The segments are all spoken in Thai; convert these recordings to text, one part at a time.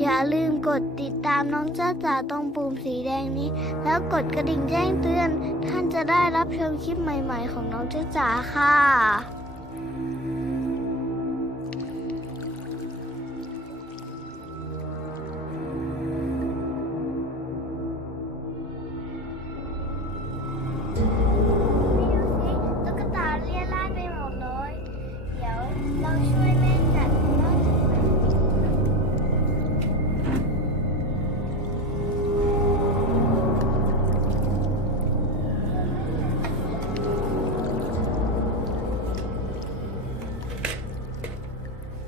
อย่าลืมกดติดตามน้องจ้าจ๋าตรงปุ่มสีแดงนี้ แล้วกดกระดิ่งแจ้งเตือน ท่านจะได้รับชมคลิปใหม่ ๆ ของน้องจ้าจ๋าค่ะ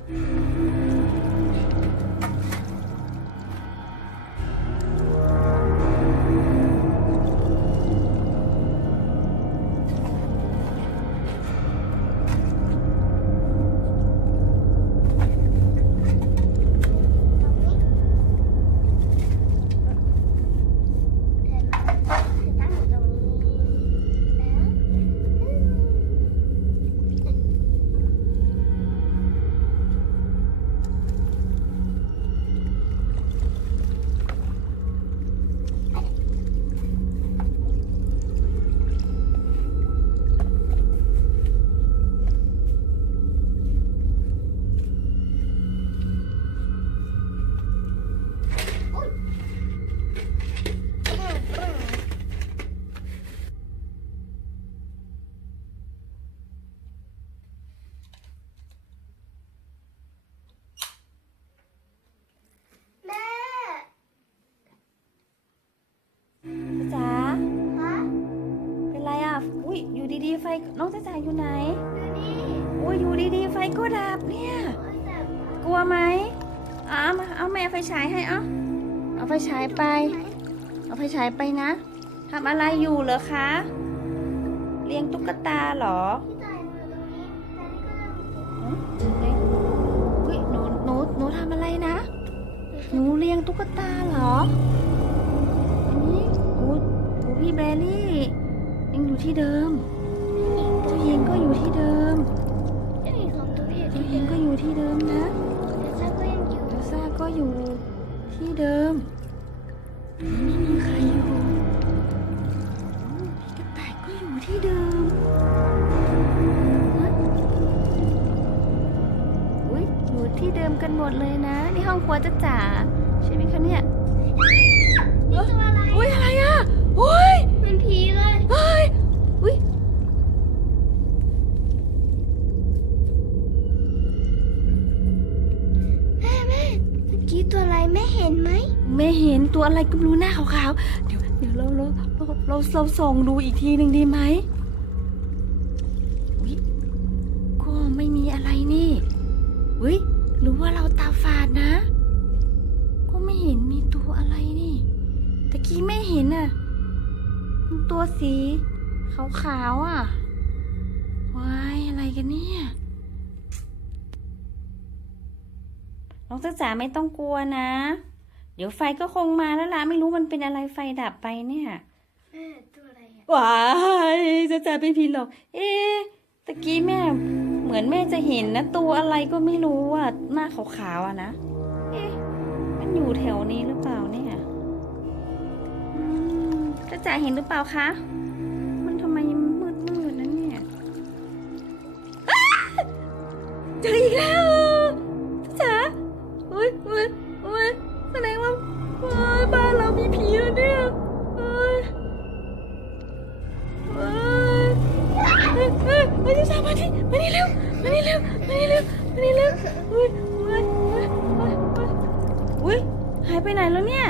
ตั้ ไฟน้องจ๋าจ๋าอยู่ไหนดูดิอุ้ยอยู่ดีๆ ไฟก็ดับเนี่ยโอ้ยแบบกลัวไหมอะเอามาเอาแม่ไฟฉายให้เอาเอาไฟฉายไป เอาไฟฉายไปนะทำอะไรอยู่เหรอคะ เลี้ยงตุ๊กตาเหรอพี่จ่ายอยู่ตรงนี้แต่นี่ก็เริ่มหืมเลี้ยงอุ้ยหนูหนูหนูทำอะไรนะ หนูเลี้ยงตุ๊กตาเหรอ อันนี้โอ้โหพี่แบรี่ยังอยู่ที่เดิม เจ้าหญิงก็อยู่ที่เดิมเจ้าหญิงของตัวเองเจ้าหญิงก็อยู่ที่เดิมนะแต่ฉันก็ยังอยู่เอลซ่าก็อยู่ที่เดิมไม่มีใครอยู่โอ้พี่กระต่ายก็อยู่ที่เดิมฮะอุ้ยอยู่ที่เดิมกันหมดเลยนะนี่ห้องครัวจ้าจ๋าใช่ไหมคะเนี่ยนี่ตัวอะไรอุ้ยอะไรอะอุ้ยเป็นผีเลยเฮ้ยอุ้ย กี้ตัวอะไรแม่เห็นไหมแม่เห็นตัวอะไรก็ไม่รู้หน้าขาวๆ เดี๋ยวเดี๋ยวเราเราเราเราเราส่องดูอีกทีหนึ่งดีไหมอุ้ยก็ไม่มีอะไรนี่อุ้ยหรือว่าเราตาฝาดนะ ก็ไม่เห็นมีตัวอะไรนี่ตะกี้ไม่เห็นอะตัวสีขาวๆอะว้ายอะไรกันเนี่ย น้องจ๊ะจ๋าไม่ต้องกลัวนะ เดี๋ยวไฟก็คงมาแล้วล่ะไม่รู้มันเป็นอะไรไฟดับไปเนี่ยแม่ตัวอะไรอะว้ายจะจ่าเป็นผีหรอกเอ๊ะตะกี้แม่ เหมือนแม่จะเห็นนะตัวอะไรก็ไม่รู้อะหน้าขาวๆอะนะเอ๊ะมันอยู่แถวนี้หรือเปล่าเนี่ยอืมจะจ่าเห็นหรือเปล่าคะายไปไหนแล้วเนี่ย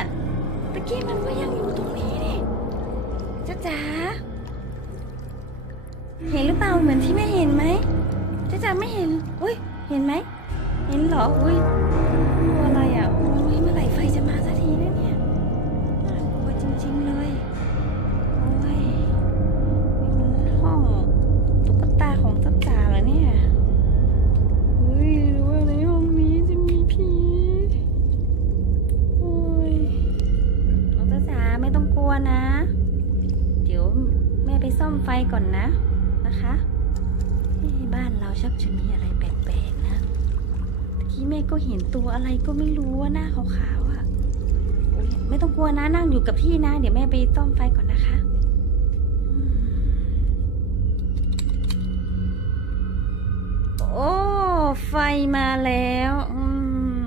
ตะกี้มันก็ยังอยู่ตรงนี้นี่จ้าจ๋า เห็นหรือเปล่าเหมือนที่แม่เห็นไหมจ้าจ๋าไม่เห็น อุ้ย เห็นไหม เห็นเหรอ อุ้ยตัวนะ นะ เดี๋ยวแม่ไปซ่อมไฟก่อนนะนะคะบ้านเราชักจะมีอะไรแปลกๆนะตะกี้แม่ก็เห็นตัวอะไรก็ไม่รู้ว่าหน้าขาวๆอะโอ้ยไม่ต้องกลัวนะนั่งอยู่กับที่นะ เดี๋ยวแม่ไปต้มไฟก่อนนะคะโอ้ไฟมาแล้ว อืม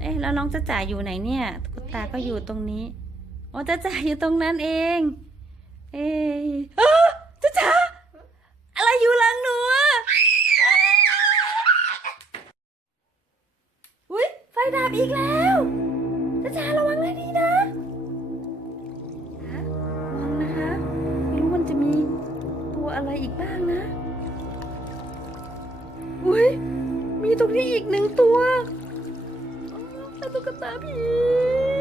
เอ๊ะแล้วน้องจะจ่ายอยู่ไหนเนี่ยตุ๊กตาก็อยู่ตรงนี้ โอ้จจ่าอยู่ตรงนั้นเอง เอ๊ะอ้าจะจ่าอะไรอยู่หลังหนูอะอุ้ยไฟดับอีกแล้วจะจ่าระวังให้ดีนะระวังนะคะ ไม่รู้มันจะมีตัวอะไรอีกบ้างนะ อุ้ยมีตรงนี้อีกหนึ่งตัวตุ๊กตาผี